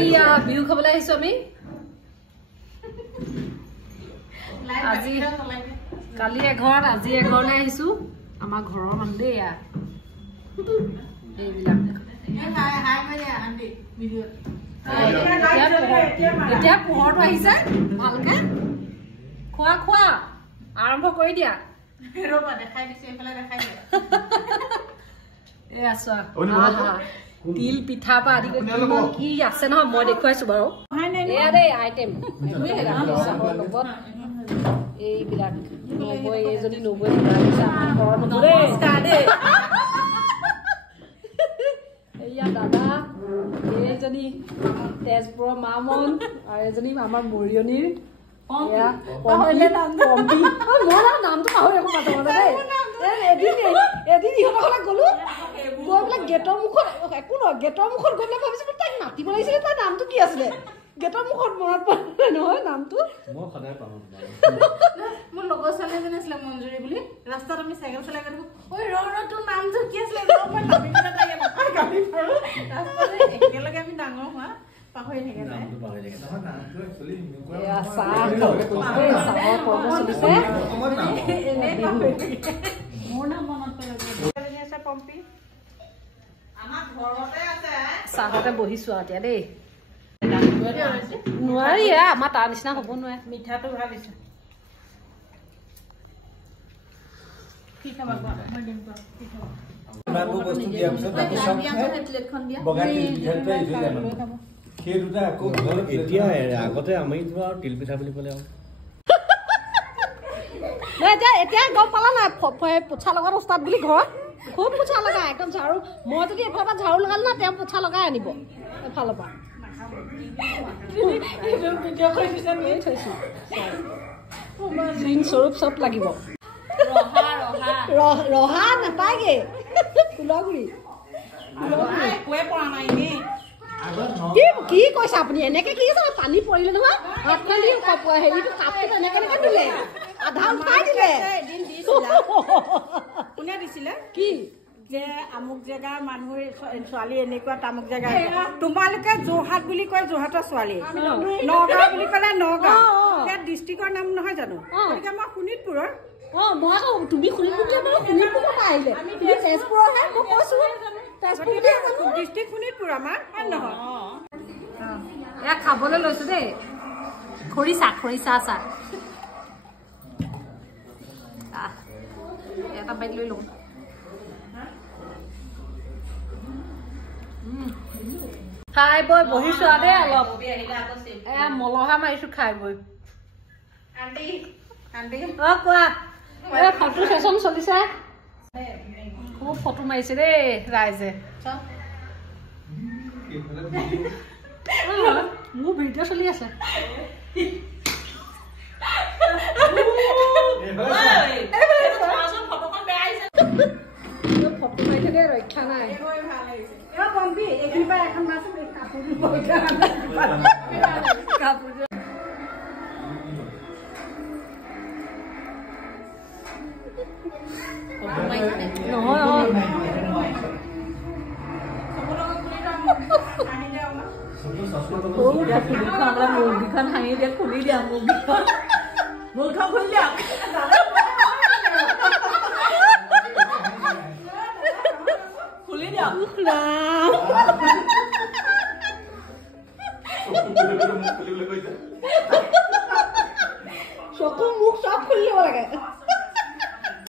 এইয়া বিহু খাবলৈ আহিছো আমি আজি কালি এঘৰত আজি এঘৰলৈ আহিছো আমাৰ ঘৰৰ মানুহ দেই এইবিলাক এতিয়া পোহৰটো আহিছে ভালকে খোৱা খোৱা আৰম্ভ কৰি দিয়া দেখাই দিছে এইফালে দেখাই দিয়া এই আছো তিল পিঠা পৰা আদি কৰি কি আছে নহয় মই দেখুৱাইছো বাৰু এয়া দেই আইটেম এইবিলাক 90 এইজনী 90 ঘৰৰ মানুহ দেই এয়া দাদা এইজনী তেজপুৰৰ মামন আৰু এজনী আমাৰ মৰিয়নিৰ নামটো পাহৰি এদিন ইহঁতৰ ঘৰলৈ গলো গৈ পেলাই গেটৰ মুখত একো নহয় গেটৰ মুখত গৈ পেলাই ভাবিছিলো তাইক মাতিব লাগিছিলে তাইৰ নামটো কি আছিলে গেটৰ মুখত মনত পৰে নহয় নামটো মই সদায় পাহৰো মোৰ লগৰ ছোৱালী এজনী আছিলে মঞ্জুৰি বুলি ৰাস্তাত আমি চাইকেল চলাই গৈ ঐ তোৰ নামটো কি আছিলে একেলগে আমি ডাঙৰ হোৱা পাহৰি থাকে নামটো পাহৰি থাকে নহয় নামটো একচুয়ালি এয়া চাহ চাহৰ পৰ্ব চলিছে এনে পাহৰি থাকে মোৰ নাম মনত পৰে এজনী আছে পম্পি আমাৰ ঘৰতে আছে চাহতে বহিছো এতিয়া দেই নোৱাৰি আমাৰ তাৰ নিচিনা হ'ব নোৱাৰে মিঠাটো ভাল দিছে কি খাবা মই দিম কি খাবা ইমানবোৰ বস্তু দিয়া পিছত তাকো সব প্লেটখন দিয়া বগাই দিলতে ইজে মানে সেই দুটা আকৌ এতিয়া আগতে আমি তোমাৰ তিল পিঠা বুলি ক'লে এতিয়া গম পালা নাই পোছা লগাৰ উস্তাদ বুলি ঘৰত খুব পোছা লগাই একদম ঝাৰু মই যদি এফালৰ পৰা ঝাৰু লগালো না তেওঁ পোছা লগাই আনিব এফালৰ পৰা স্বৰূপ চব লাগিব ৰহা নাপায়গে ফুলগুৰি কি কৈছে আপুনি এনেকে কি পানী পৰিলে নহয় হেৰিটো কাপটো এনেকে দিলে আধা উঠাই দিলে কোনে দিছিলে কি যে আমুক জেগাৰ মানুহ ছোৱালী এনেকুৱা তামুক জেগা তোমালোকে যোৰহাট বুলি কয় যোৰহাটৰ ছোৱালী নগাঁও বুলি ক'লে নগাঁও ইয়াত ডিষ্ট্ৰিক্টৰ নাম নহয় জানো গতিকে মই শোণিতপুৰৰ মই তুমি শোণিতপুৰৰ পৰা আহিলে তুমি তেজপুৰৰহে মই কৈছো ডিষ্ট্ৰিক্ট শোণিতপুৰ আমাৰ হয় নহয় এয়া খাবলৈ লৈছো দেই খৰিচা চাহ এটা বাইক লৈ লওঁ খাই বৈ বহিছো দেই অলপ এয়া মলহা মাৰিছো খাই বৈ কোৱা ফটো চেচন চলিছে খুব ফটো মাৰিছে দেই ৰাইজে মোৰ ভিডিঅ' চলি আছে ফটো মাৰি থাকে ৰক্ষা নাই এইখিনিৰ এখন মাছ কাপোৰ মুৰ্গীখন হাঁহি দিয়া খুলি দিয়া মুৰ্গীখন খুলি দিয়া খুলি দিয়া চকু মুখ চব খুলি দিব লাগে